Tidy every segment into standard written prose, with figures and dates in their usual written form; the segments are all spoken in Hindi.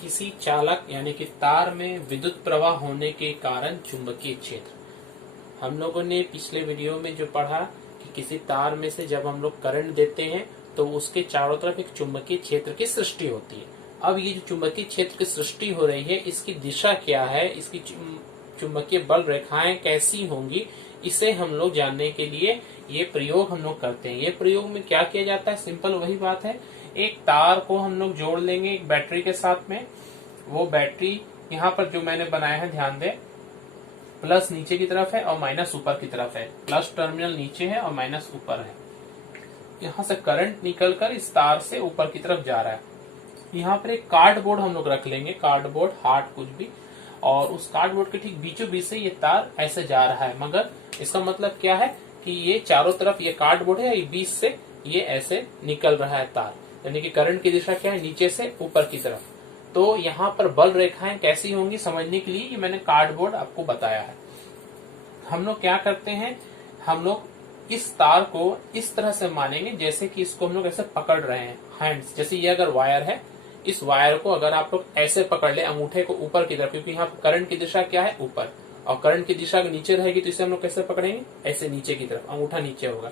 किसी चालक यानी कि तार में विद्युत प्रवाह होने के कारण चुंबकीय क्षेत्र। हम लोगों ने पिछले वीडियो में जो पढ़ा कि किसी तार में से जब हम लोग करंट देते हैं तो उसके चारों तरफ एक चुंबकीय क्षेत्र की सृष्टि होती है। अब ये जो चुंबकीय क्षेत्र की सृष्टि हो रही है, इसकी दिशा क्या है, इसकी चुंबकीय बल रेखाएं कैसी होंगी, इसे हम लोग जानने के लिए ये प्रयोग हम लोग करते हैं। ये प्रयोग में क्या किया जाता है, सिंपल वही बात है, एक तार को हम लोग जोड़ लेंगे एक बैटरी के साथ में। वो बैटरी यहाँ पर जो मैंने बनाया है, ध्यान दें, प्लस नीचे की तरफ है और माइनस ऊपर की तरफ है। प्लस टर्मिनल नीचे है और माइनस ऊपर है। यहाँ से करंट निकलकर इस तार से ऊपर की तरफ जा रहा है। यहाँ पर एक कार्डबोर्ड हम लोग रख लेंगे, कार्डबोर्ड, हार्ट, कुछ भी, और उस कार्डबोर्ड के ठीक बीचों बीच से ये तार ऐसे जा रहा है। मगर इसका मतलब क्या है कि ये चारों तरफ ये कार्डबोर्ड है, ये बीच से ये ऐसे निकल रहा है तार, यानी कि करंट की दिशा क्या है, नीचे से ऊपर की तरफ। तो यहाँ पर बल रेखाएं कैसी होंगी समझने के लिए ये मैंने कार्डबोर्ड आपको बताया है। हम लोग क्या करते हैं, हम लोग इस तार को इस तरह से मानेंगे जैसे कि इसको हम लोग ऐसे पकड़ रहे हैं, हैंड्स। जैसे ये अगर वायर है, इस वायर को अगर आप लोग ऐसे पकड़ ले, अंगूठे को ऊपर की तरफ, क्योंकि यहाँ करंट की दिशा क्या है, ऊपर, और करंट की दिशा नीचे रहेगी, तो इसे हम लोग कैसे पकड़ेंगे, ऐसे नीचे की तरफ, अंगूठा नीचे होगा।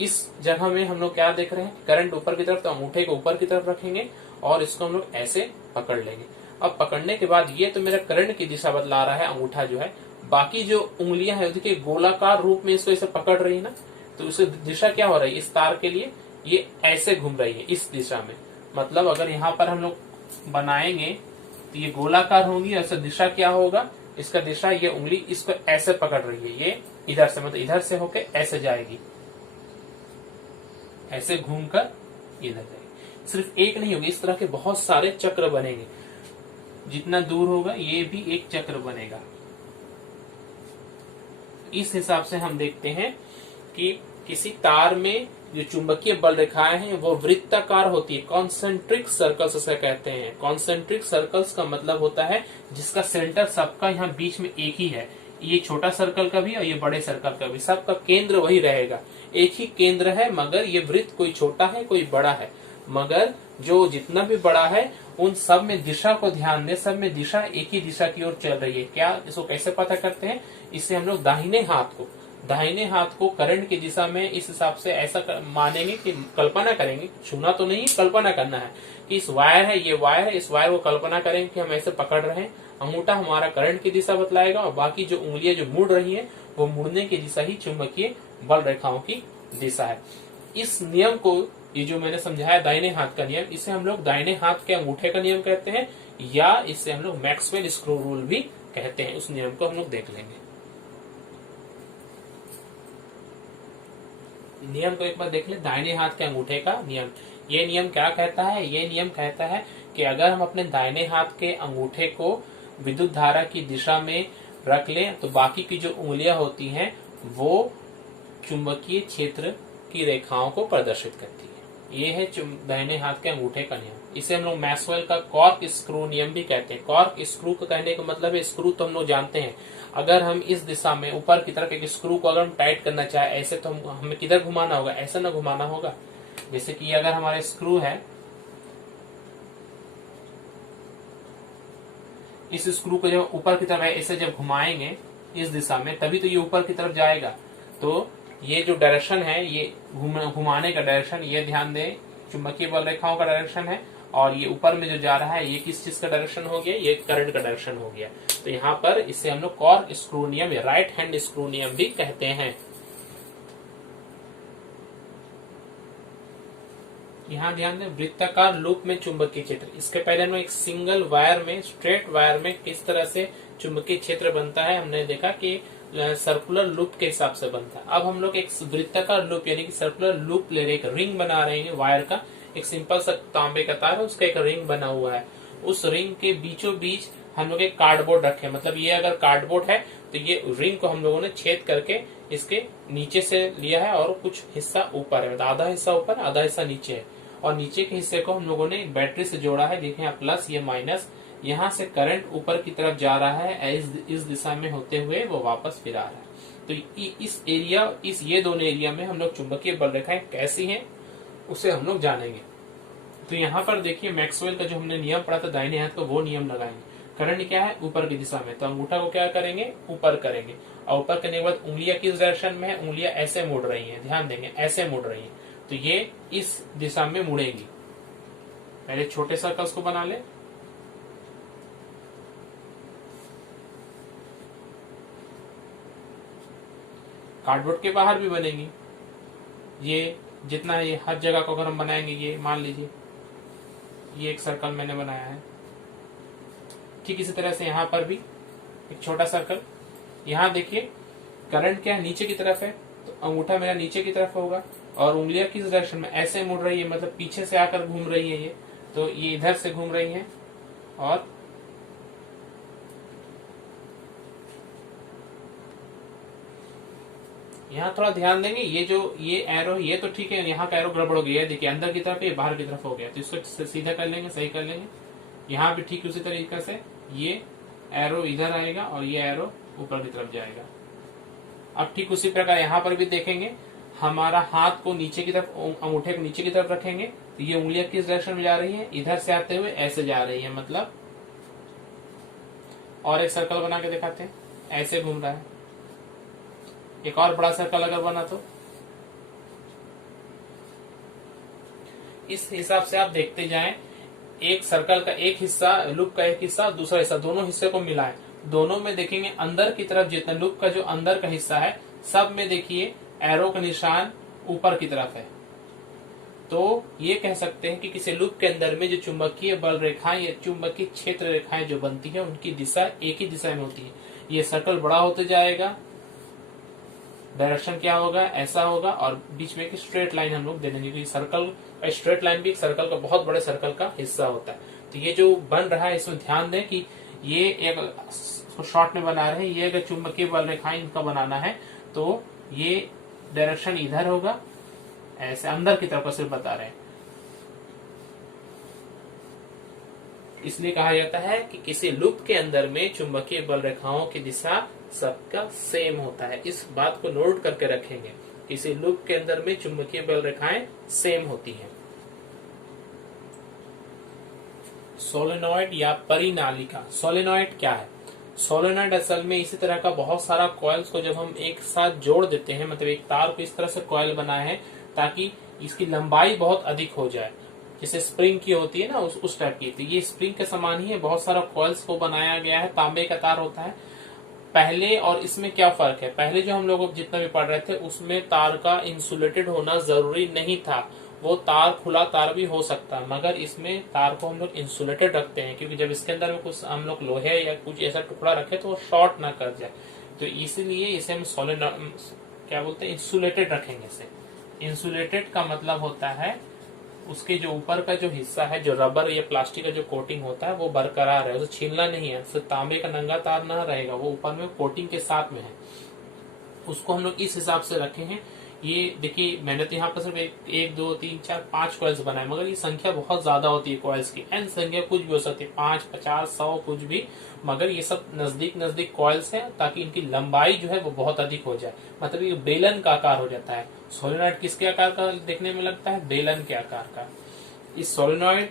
इस जगह में हम लोग क्या देख रहे हैं, करंट ऊपर की तरफ, तो अंगूठे को ऊपर की तरफ रखेंगे और इसको हम लोग ऐसे पकड़ लेंगे। अब पकड़ने के बाद ये तो मेरा करंट की दिशा बतला रहा है, अंगूठा जो है। बाकी जो उंगलियां है उसके गोलाकार रूप में इसको ऐसे पकड़ रही है ना, तो उसकी दिशा क्या हो रही है, इस तार के लिए ये ऐसे घूम रही है इस दिशा में। मतलब अगर यहाँ पर हम लोग बनाएंगे तो ये गोलाकार होंगी, ऐसे दिशा क्या होगा, इसका दिशा, ये उंगली इसको ऐसे पकड़ रही है, ये इधर से, मतलब इधर से होके ऐसे जाएगी, ऐसे घूमकर इधर जाएगी। सिर्फ एक नहीं होगी, इस तरह के बहुत सारे चक्र बनेंगे। जितना दूर होगा ये भी एक चक्र बनेगा। इस हिसाब से हम देखते हैं कि किसी तार में जो चुंबकीय बल रेखाएं हैं वो वृत्ताकार होती है, कॉन्सेंट्रिक सर्कल्स उसे कहते हैं। कॉन्सेंट्रिक सर्कल्स का मतलब होता है जिसका सेंटर सबका यहाँ बीच में एक ही है, ये छोटा सर्कल का भी और ये बड़े सर्कल का भी, सबका केंद्र वही रहेगा, एक ही केंद्र है। मगर ये वृत्त कोई छोटा है कोई बड़ा है, मगर जो जितना भी बड़ा है उन सब में दिशा को ध्यान दे, सब में दिशा एक ही दिशा की ओर चल रही है। क्या, इसको कैसे पता करते हैं, इससे हम लोग दाहिने हाथ को करंट की दिशा में इस हिसाब से ऐसा मानेंगे कि कल्पना करेंगे, छूना तो नहीं, कल्पना करना है कि इस वायर है, ये वायर है, इस वायर को कल्पना करेंगे कि हम ऐसे पकड़ रहे हैं। अंगूठा हमारा करंट की दिशा बतलाएगा और बाकी जो उंगलियां जो मुड़ रही है वो मुड़ने की दिशा ही चुंबकीय बल रेखाओं की दिशा है। इस नियम को, ये जो मैंने समझाया दाहिने हाथ का नियम, इसे हम लोग दाहिने हाथ के अंगूठे का नियम कहते हैं, या इसे हम लोग मैक्सवेल स्क्रू रूल भी कहते हैं। उस नियम को हम लोग देख लेंगे। नियम को एक बार देख ले, दाहिने हाथ के अंगूठे का नियम। ये नियम क्या कहता है, ये नियम कहता है कि अगर हम अपने दाहिने हाथ के अंगूठे को विद्युत धारा की दिशा में रख लें तो बाकी की जो उंगलियां होती हैं वो चुंबकीय क्षेत्र की रेखाओं को प्रदर्शित करती है। ये है दाहिने हाथ के अंगूठे का नियम। इसे हम लोग मैक्सवेल का कॉर्क स्क्रू नियम भी कहते हैं। कॉर्क स्क्रू का कहने का मतलब है, स्क्रू तो हम लोग जानते हैं, अगर हम इस दिशा में ऊपर की तरफ एक स्क्रू को अगर हम टाइट करना चाहे ऐसे, तो हमें किधर घुमाना होगा, ऐसा ना घुमाना होगा। जैसे कि अगर हमारे स्क्रू है, इस स्क्रू को जब ऊपर की तरफ ऐसे जब घुमाएंगे इस दिशा में, तभी तो ये ऊपर की तरफ जाएगा। तो ये जो डायरेक्शन है, ये घुमाने का डायरेक्शन, ये ध्यान दें, चुंबकीय बल रेखाओं का डायरेक्शन है। और ये ऊपर में जो जा रहा है ये किस चीज का डायरेक्शन हो गया, ये करंट का डायरेक्शन हो गया। तो यहाँ पर इसे हम लोग कॉर्क स्क्रू नियम या राइट हैंड स्क्रू नियम भी कहते हैं। यहाँ ध्यान दें, वृत्ताकार लूप में चुंबकीय क्षेत्र। इसके पहले हम एक सिंगल वायर में, स्ट्रेट वायर में किस तरह से चुंबकीय क्षेत्र बनता है हमने देखा कि सर्कुलर लूप के हिसाब से बनता है। अब हम लोग एक वृत्ताकार लूप यानी कि सर्कुलर लूप ले रहे, एक रिंग बना रहे हैं वायर का। एक सिंपल सा तांबे का तार है, उसका एक रिंग बना हुआ है। उस रिंग के बीचों बीच हम लोग एक कार्डबोर्ड रखे, मतलब ये अगर कार्डबोर्ड है तो ये रिंग को हम लोगों ने छेद करके इसके नीचे से लिया है और कुछ हिस्सा ऊपर है, मतलब आधा हिस्सा ऊपर आधा हिस्सा नीचे है। और नीचे के हिस्से को हम लोगों ने बैटरी से जोड़ा है, देखें आप, प्लस ये माइनस। यहाँ से करंट ऊपर की तरफ जा रहा है, इस दिशा में होते हुए वो वापस फिर आ रहा है। तो इस एरिया, ये दोनों एरिया में हम लोग चुंबकीय बल रेखाएं कैसी हैं उसे हम लोग जानेंगे। तो यहाँ पर देखिए मैक्सवेल का जो हमने नियम पढ़ा था दाहिने हाथ का, वो नियम लगाएंगे। करंट क्या है, ऊपर की दिशा में, तो अंगूठा को क्या करेंगे, ऊपर करेंगे, और ऊपर करने के बाद उंगलियां किस डायरेक्शन में है, उंगलियां ऐसे मुड़ रही हैं, ध्यान देंगे ऐसे मुड़ रही हैं, तो ये इस दिशा में मुड़ेंगी। पहले छोटे सर्कल्स को बना ले, कार्डबोर्ड के बाहर भी बनेंगी। ये जितना है, ये हर जगह को अगर हम बनाएंगे, ये मान लीजिए ये एक सर्कल मैंने बनाया है, ठीक इसी तरह से यहाँ पर भी एक छोटा सर्कल। यहाँ देखिए करंट क्या है, नीचे की तरफ है, तो अंगूठा मेरा नीचे की तरफ होगा, और उंगलियां किस डायरेक्शन में, ऐसे मुड़ रही है, मतलब पीछे से आकर घूम रही है ये, तो ये इधर से घूम रही है। और यहाँ थोड़ा ध्यान देंगे, ये जो ये एरो, ये तो ठीक है, यहाँ का एरो गड़बड़ हो गया है, देखिए अंदर की तरफ है, बाहर की तरफ हो गया, तो इसको सीधा कर लेंगे, सही कर लेंगे। यहाँ भी ठीक उसी तरीके से ये एरो इधर आएगा और ये एरो ऊपर की तरफ जाएगा। अब ठीक उसी प्रकार यहाँ पर भी देखेंगे, हमारा हाथ को नीचे की तरफ, अंगूठे को नीचे की तरफ रखेंगे, तो ये उंगलियां किस डायरेक्शन में जा रही है, इधर से आते हुए ऐसे जा रही है, मतलब। और एक सर्कल बना के दिखाते हैं, ऐसे घूम रहा है। एक और बड़ा सर्कल अगर बना तो इस हिसाब से आप देखते जाएं, एक सर्कल का एक हिस्सा, लूप का एक हिस्सा, दूसरा हिस्सा, दोनों हिस्से को मिलाएं। दोनों में देखेंगे अंदर की तरफ जितना लूप का जो अंदर का हिस्सा है, सब में देखिए एरो का निशान ऊपर की तरफ है। तो ये कह सकते हैं कि किसी लूप के अंदर में जो चुंबकीय बल रेखाएं या चुंबकीय क्षेत्र रेखाएं जो बनती है, उनकी दिशा एक ही दिशा में होती है। ये सर्कल बड़ा होते जाएगा, डायरेक्शन क्या होगा, ऐसा होगा, और बीच में एक स्ट्रेट लाइन हम लोग दे देंगे, क्योंकि सर्कल, स्ट्रेट लाइन भी एक सर्कल का, बहुत बड़े सर्कल का हिस्सा होता है। तो ये जो बन रहा है, इसमें ध्यान दें कि ये एक शॉर्ट में बना रहे हैं, ये अगर चुंबकीय बल रेखाएं इनका बनाना है, तो ये डायरेक्शन इधर होगा, ऐसे अंदर की तरफ का सिर्फ बता रहे हैं। इसलिए कहा जाता है कि किसी लूप के अंदर में चुंबकीय बल रेखाओं की दिशा सबका सेम होता है। इस बात को नोट करके रखेंगे, किसी लूप के अंदर में चुंबकीय बल रेखाएं सेम होती हैं। सोलेनॉइड या परिनालिका। सोलेनॉइड क्या है? सोलेनॉइड असल में इसी तरह का बहुत सारा कॉइल्स को जब हम एक साथ जोड़ देते हैं, मतलब एक तार को इस तरह से कॉइल बना है ताकि इसकी लंबाई बहुत अधिक हो जाए, जैसे स्प्रिंग की होती है ना, उस टाइप की। तो ये स्प्रिंग के समान ही है, बहुत सारा कॉइल्स को बनाया गया है, तांबे का तार होता है। पहले और इसमें क्या फर्क है? पहले जो हम लोग जितना भी पढ़ रहे थे उसमें तार का इंसुलेटेड होना जरूरी नहीं था, वो तार खुला तार भी हो सकता है, मगर इसमें तार को हम लोग इंसुलेटेड रखते हैं, क्योंकि जब इसके अंदर में कुछ हम लोग लोहे या कुछ ऐसा टुकड़ा रखे तो वो शॉर्ट ना कर जाए, तो इसीलिए इसे हम क्या बोलते हैं, इंसुलेटेड रखेंगे। इसे इंसुलेटेड का मतलब होता है उसके जो ऊपर का जो हिस्सा है, जो रबर या प्लास्टिक का जो कोटिंग होता है, वो बरकरार है, उसे छीलना नहीं है, उससे तांबे का नंगा तार ना रहेगा, वो ऊपर में कोटिंग के साथ में है। उसको हम लोग इस हिसाब से रखे हैं। ये देखिए, मैंने तो यहाँ पर सिर्फ एक 2 3 4 5 कॉइल्स बनाए, मगर ये संख्या बहुत ज्यादा होती है कॉइल्स की, एन संख्या कुछ भी हो सकती है, 5 50 100 कुछ भी, मगर ये सब नजदीक नजदीक कॉइल्स हैं ताकि इनकी लंबाई जो है वो बहुत अधिक हो जाए, मतलब ये बेलन का आकार हो जाता है। सोलेनॉइड किसके आकार का देखने में लगता है? बेलन के आकार का। इस सोलेनॉइड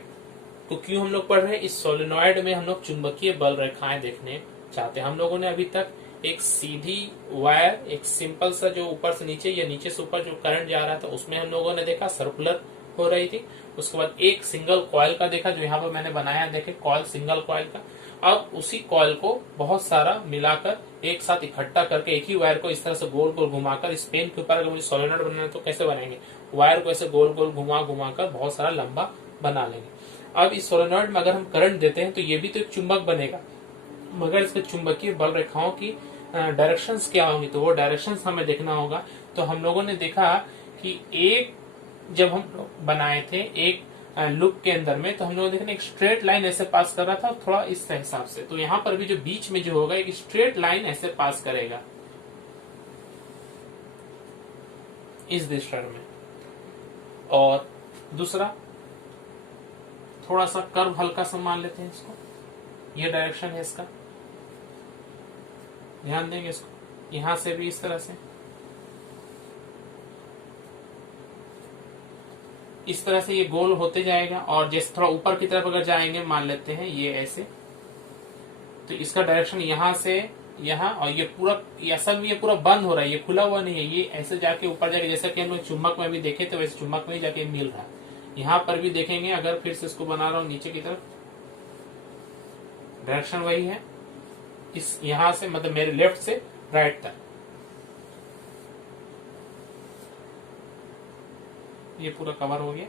को क्यों हम लोग पढ़ रहे हैं? इस सोलेनॉइड में हम लोग चुंबकीय बल रेखाएं देखने चाहते हैं। हम लोगों ने अभी तक एक सीधी वायर, एक सिंपल सा जो ऊपर से नीचे या नीचे से ऊपर जो करंट जा रहा था, उसमें हम लोगों ने देखा सर्कुलर हो रही थी। उसके बाद एक सिंगल कॉइल का देखा, जो यहाँ पर मैंने बनाया, देखे कॉइल, सिंगल कॉइल का। अब उसी कॉइल को बहुत सारा मिलाकर एक साथ इकट्ठा करके एक ही वायर को इस तरह से गोल गोल घुमाकर, इस पेन के ऊपर अगर मुझे सोलेनॉइड बनाना है तो कैसे बनाएंगे? वायर को ऐसे गोल गोल घुमा घुमा कर बहुत सारा लंबा बना लेंगे। अब इस सोलेनॉइड में अगर हम करंट देते हैं तो ये भी तो एक चुंबक बनेगा, मगर इसके चुंबकीय बल रेखाओं की डायरेक्शंस क्या होंगी, तो वो डायरेक्शंस हमें देखना होगा। तो हम लोगों ने देखा कि एक जब हम बनाए थे एक लूप के अंदर में, तो हम लोगों ने देखा एक स्ट्रेट लाइन ऐसे पास कर रहा था, थोड़ा इस हिसाब से। तो यहाँ पर भी जो बीच में जो होगा एक स्ट्रेट लाइन ऐसे पास करेगा इस दिशा में, और दूसरा थोड़ा सा कर्व हल्का सा मान लेते हैं इसको, ये डायरेक्शन है इसका, ध्यान देंगे इसको। यहां से भी इस तरह से इस तरह से ये गोल होते जाएगा, और जैसे थोड़ा ऊपर की तरफ अगर जाएंगे, मान लेते हैं ये ऐसे, तो इसका डायरेक्शन यहाँ से यहाँ, और ये पूरा असल में ये पूरा बंद हो रहा है, ये खुला हुआ नहीं है, ये ऐसे जाके ऊपर जाके, जैसा कि हम लोग चुम्बक में भी देखे थे वैसे चुम्बक में ही जाके मिल रहा है। यहाँ पर भी देखेंगे, अगर फिर से इसको बना रहा हूँ नीचे की तरफ, डायरेक्शन वही है, इस यहाँ से मतलब मेरे लेफ्ट से राइट तक, ये पूरा कवर हो गया।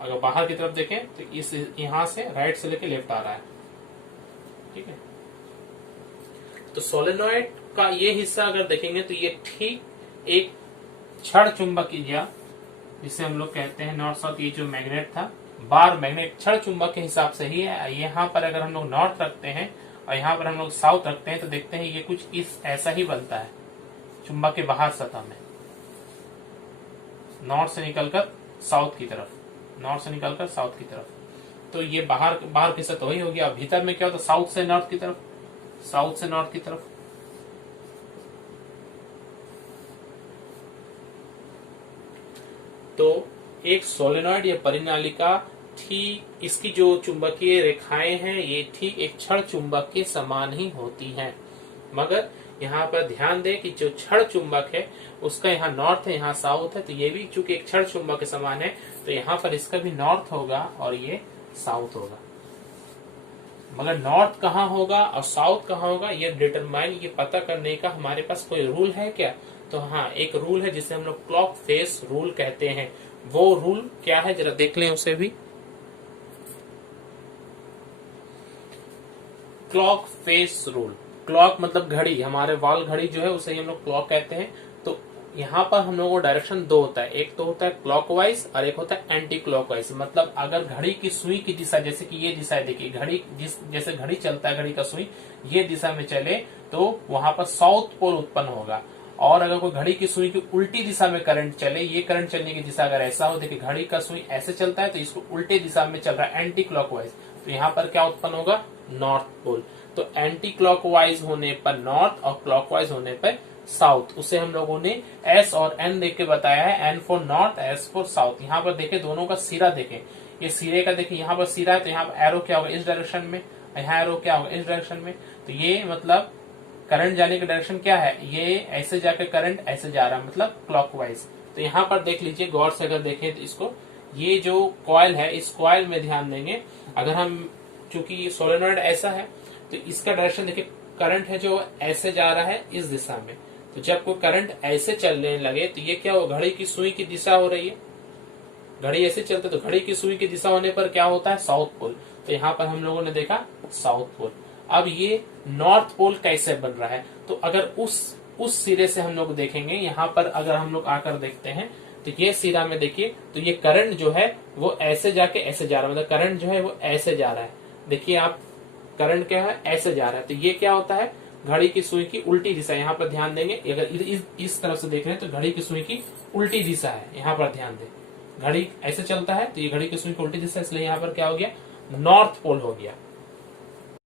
अगर बाहर की तरफ देखें तो इस यहाँ से राइट से लेके लेफ्ट आ रहा है, ठीक है। तो सोलेनॉइड का ये हिस्सा अगर देखेंगे तो ये ठीक एक छड़ चुंबकीय, जिसे हम लोग कहते हैं नॉर्थ साउथ, ये जो मैग्नेट था, बार मैग्नेट छड़ चुंबक के हिसाब से ही है। यहाँ पर अगर हम लोग नॉर्थ रखते हैं और यहाँ पर हम लोग साउथ रखते हैं तो देखते हैं ये कुछ इस ऐसा ही बनता है चुंबक के बाहर सतह में, नॉर्थ से निकलकर साउथ की तरफ, नॉर्थ से निकलकर साउथ की तरफ। तो ये बाहर की सतह वही होगी। अब भीतर में क्या होता है, साउथ से नॉर्थ की तरफ, साउथ से नॉर्थ की तरफ। तो एक सोलेनॉइड या परिनालिका ठीक इसकी जो चुंबकीय रेखाएं हैं ये ठीक एक छड़ चुंबक के समान ही होती हैं, मगर यहाँ पर ध्यान दें कि जो छड़ चुंबक है उसका यहाँ नॉर्थ है, यहाँ साउथ है, तो ये भी चूंकि एक छड़ चुंबक के समान है तो यहाँ पर इसका भी नॉर्थ होगा और ये साउथ होगा। मगर नॉर्थ कहाँ होगा और साउथ कहाँ होगा ये डिटरमाइन, ये पता करने का हमारे पास कोई रूल है क्या? तो हाँ, एक रूल है जिसे हम लोग क्लॉक फेस रूल कहते हैं। वो रूल क्या है जरा देख लें उसे भी। क्लॉक फेस रूल, क्लॉक मतलब घड़ी, हमारे वॉल घड़ी जो है उसे हम लोग क्लॉक कहते हैं। तो यहाँ पर हम लोगों को डायरेक्शन दो होता है, एक तो होता है क्लॉकवाइज और एक होता है एंटी क्लॉकवाइज। मतलब अगर घड़ी की सुई की दिशा, जैसे कि ये दिशा है, देखिए घड़ी जैसे घड़ी चलता है, घड़ी का सुई ये दिशा में चले तो वहां पर साउथ पोल उत्पन्न होगा। और अगर कोई घड़ी की सुई की उल्टी दिशा में करंट चले, ये करंट चलने की दिशा अगर ऐसा हो, देखिए घड़ी का सुई ऐसे चलता है तो इसको उल्टे दिशा में चल रहा है एंटी क्लॉकवाइज, तो यहाँ पर क्या उत्पन्न होगा, नॉर्थ पोल। तो एंटी क्लॉकवाइज होने पर नॉर्थ और क्लॉकवाइज होने पर साउथ। उसे हम लोगों ने एस और एन देख के बताया है, N for north, S for south. यहाँ पर देखे दोनों का सिरा देखे, ये सिरे का देखिए यहाँ पर सिरा है तो यहाँ पर एरो क्या होगा इस डायरेक्शन में, यहाँ एरो क्या होगा इस डायरेक्शन में। तो ये मतलब करंट जाने का डायरेक्शन क्या है, ये ऐसे जाकर करंट ऐसे जा रहा है, मतलब क्लॉकवाइज। तो यहाँ पर देख लीजिए गौर से अगर देखें तो इसको, ये जो कॉइल है इस कॉइल में ध्यान देंगे। अगर हम, चूंकि सोलेनॉइड ऐसा है तो इसका डायरेक्शन देखिए, करंट है जो ऐसे जा रहा है इस दिशा में। तो जब कोई करंट ऐसे चलने लगे तो ये क्या हो, घड़ी की सुई की दिशा हो रही है, घड़ी ऐसे चलते तो घड़ी की सुई की दिशा होने पर क्या होता है, साउथ पोल। तो यहाँ पर हम लोगों ने देखा साउथ पोल। अब ये नॉर्थ पोल कैसे बन रहा है, तो अगर उस सिरे से हम लोग देखेंगे, यहाँ पर अगर हम लोग आकर देखते हैं तो ये सिरा में देखिए, तो ये करंट जो है वो ऐसे जाके ऐसे जा रहा है, मतलब करंट जो है वो ऐसे जा रहा है। देखिए आप, करंट क्या है, ऐसे जा रहा है। तो ये क्या होता है, घड़ी की सुई की उल्टी दिशा। यहाँ पर ध्यान देंगे, अगर इस तरफ से देख रहे हैं तो घड़ी की सुई की उल्टी दिशा है, यहाँ पर ध्यान दें। घड़ी ऐसे चलता है तो ये घड़ी की सुई की उल्टी दिशा, इसलिए यहाँ पर क्या हो गया, नॉर्थ पोल हो गया।